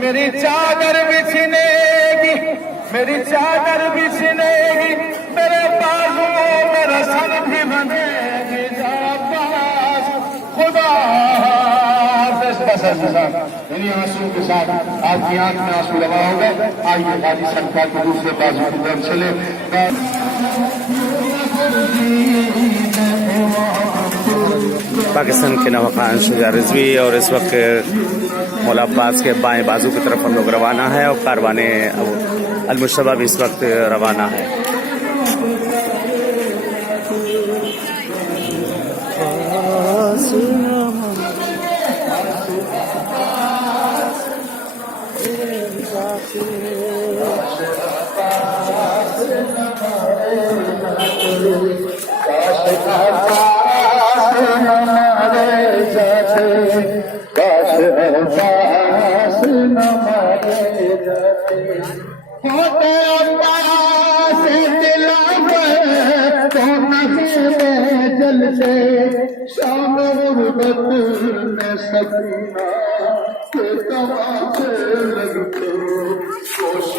मेरी चादर बिछनेगी, मेरी चादर बिछनेगी, मेरे बाजू मेरा सर भी बनेगी। खुदा इन्हीं आंसू के साथ आपकी आंख में आंसू लगा होगा। आइए गाजी सरकार के दूसरे बाजू की तरफ चले। पाकिस्तान के नवाखान शुजा रिजवी और इस वक्त मौला अब्बास के बाएं बाजू की तरफ हम लोग रवाना है और कारवाने अल-मुश्तबा भी इस वक्त रवाना है। शाम गुर्बत में सकीना के तमाचे लगते होश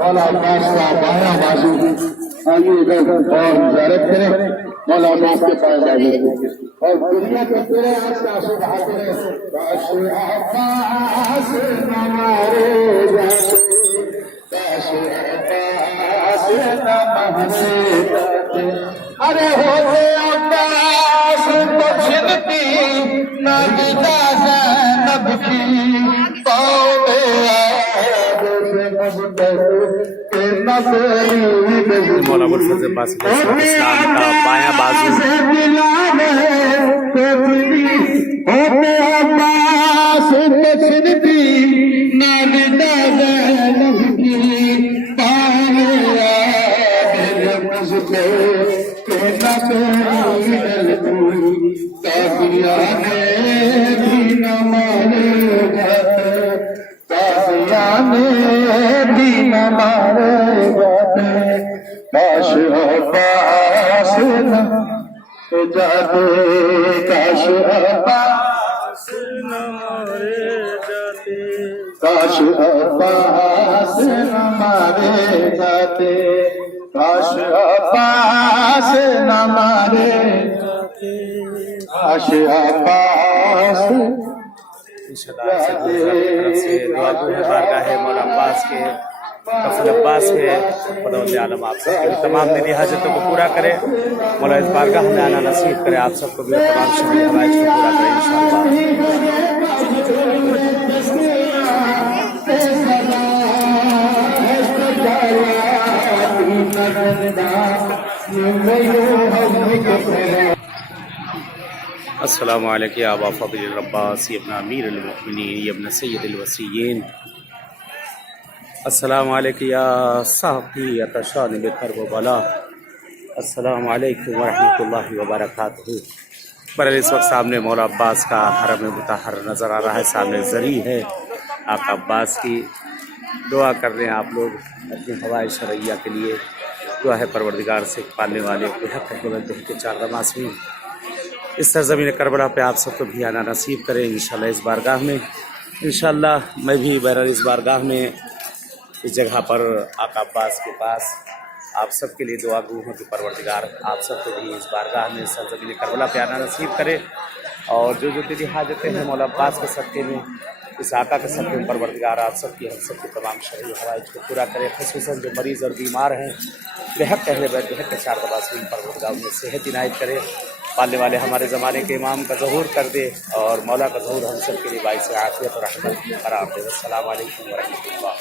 मौला अब्बास का बायां बाजू आगे इधर और ज़ियारत करें। मौला अब्बास के पास जाइए और दुनिया के तेरे आस का आंसू बहाते रहे। अब्बास हमारे जाते, अरे होते अब्बास तो छिलती ना बिता ज़ैनब की मौला मुर्शद अब्बास इस्लाम का बायां बाजू जाते काश अब्बास न मारे जाते, काश अब्बास न मारे जाते, काश अब्बास न मारे जाते, काश अब्बास है मौला अब्बास के कफल अब्बास के खुदावंद आलम आप सबके तमाम दिली हाजतों को पूरा करे। मौला इस बारगाह में आना नसीब करे आप सबको भी, तमाम शरीर हवाइज को पूरा करे इंशाअल्लाह। अस्सलामु अलैकुम या अबा फज़ल अब्बास इब्न अमीर अल-मुमिनीन इब्न सय्यद अल-वसीय्यीन। अस्सलामु अलैकुम या साक़ी अतशानिब करबला। अस्सलामु अलैकुम व रहमतुल्लाहि व बरकातुहू। बहरहाल इस वक्त सामने मौला अब्बास का हरम मुतहर नज़र आ रहा है, सामने ज़री है। आका अब्बास की दुआ कर रहे हैं आप लोग अपनी हवाए शरैया के लिए। दुआ है परवरदिगार से पालने वाले के हक़ के चार नमाज़ी इस सरज़मीन करबला पे आप सबको भी आना नसीब करें इंशाअल्लाह इस बारगाह में। इंशाअल्लाह मैं भी बहरहाल इस बारगाह में इस जगह पर आका अब्बास के पास आप सबके लिए दुआ गो हूँ कि परवरदिगार आप सबको भी इस बारगाह में सरज़मीन करबला पे आना नसीब करे और जो जो तेरी हाजतें हैं मौला अब्बास के सदक़े में, इस आका के सदक़े में परवरदिगार आप सबकी हम सबके तमाम शरई हवाइज को पूरा करे। ख़ुसूसन जो मरीज़ और बीमार हैं बेहक अहले बैत बेहक के चार नवाज़ीन परवरदिगार उन्हें सेहत इनायत करे। पालने वाले हमारे ज़माने के इमाम का ज़हूर कर दे और मौला का ज़हूर हम सब के लिए बाइस आफ़ियत और रहमत करार दे। अस्सलामु अलैकुम व रहमतुल्लाह।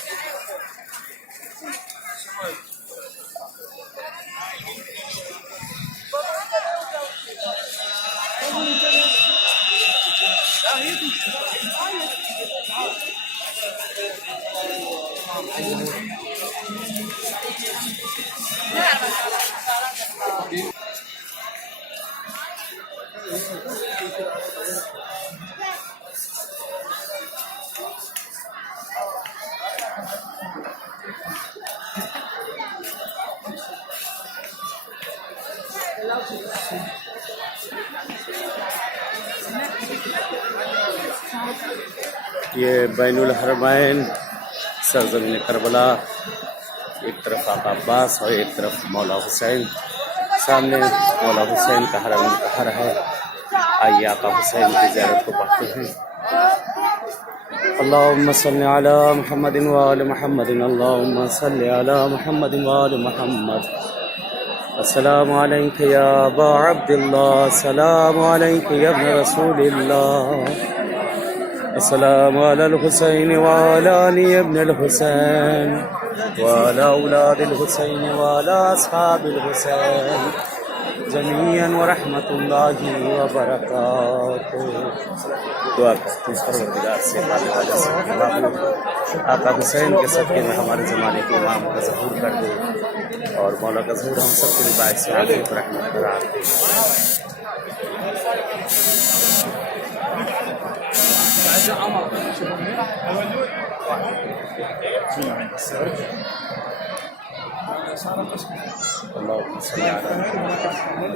ये बैनुल हरमैन सरजमीन करबला, एक तरफ आका अब्बास और एक तरफ मौला हुसैन। सामने मौला हुसैन का हरम मुतहर है। आइए आका हुसैन की ज़ियारत को पढ़ते हैं। अल्लाहुम्मा सल्लि अला मुहम्मदिन व आलि मुहम्मदिन, अल्लाहुम्मा सल्लि अला मुहम्मदिन व आलि मुहम्मद। अस्सलामु अलैका या अबा अब्दुल्लाह, अस्सलामु अलैका या इब्न रसूलिल्लाह, अस्सलामु अलल हुसैन व अला अली इब्निल हुसैन व अला औलादिल हुसैन व अला अस्हाबिल हुसैन जमीअन व रहमतुल्लाहि व बरकातुहू। दुआ करते हैं परवरदिगार से माने वाले से आका हुसैन के सदक़े में हमारे ज़माने के इमाम का ज़हूर कर दे और मौला का ज़हूर हम सब के बाइस से आगे रहमत करार दे। अल्लाहुम्मा सल्लि अला मुहम्मद।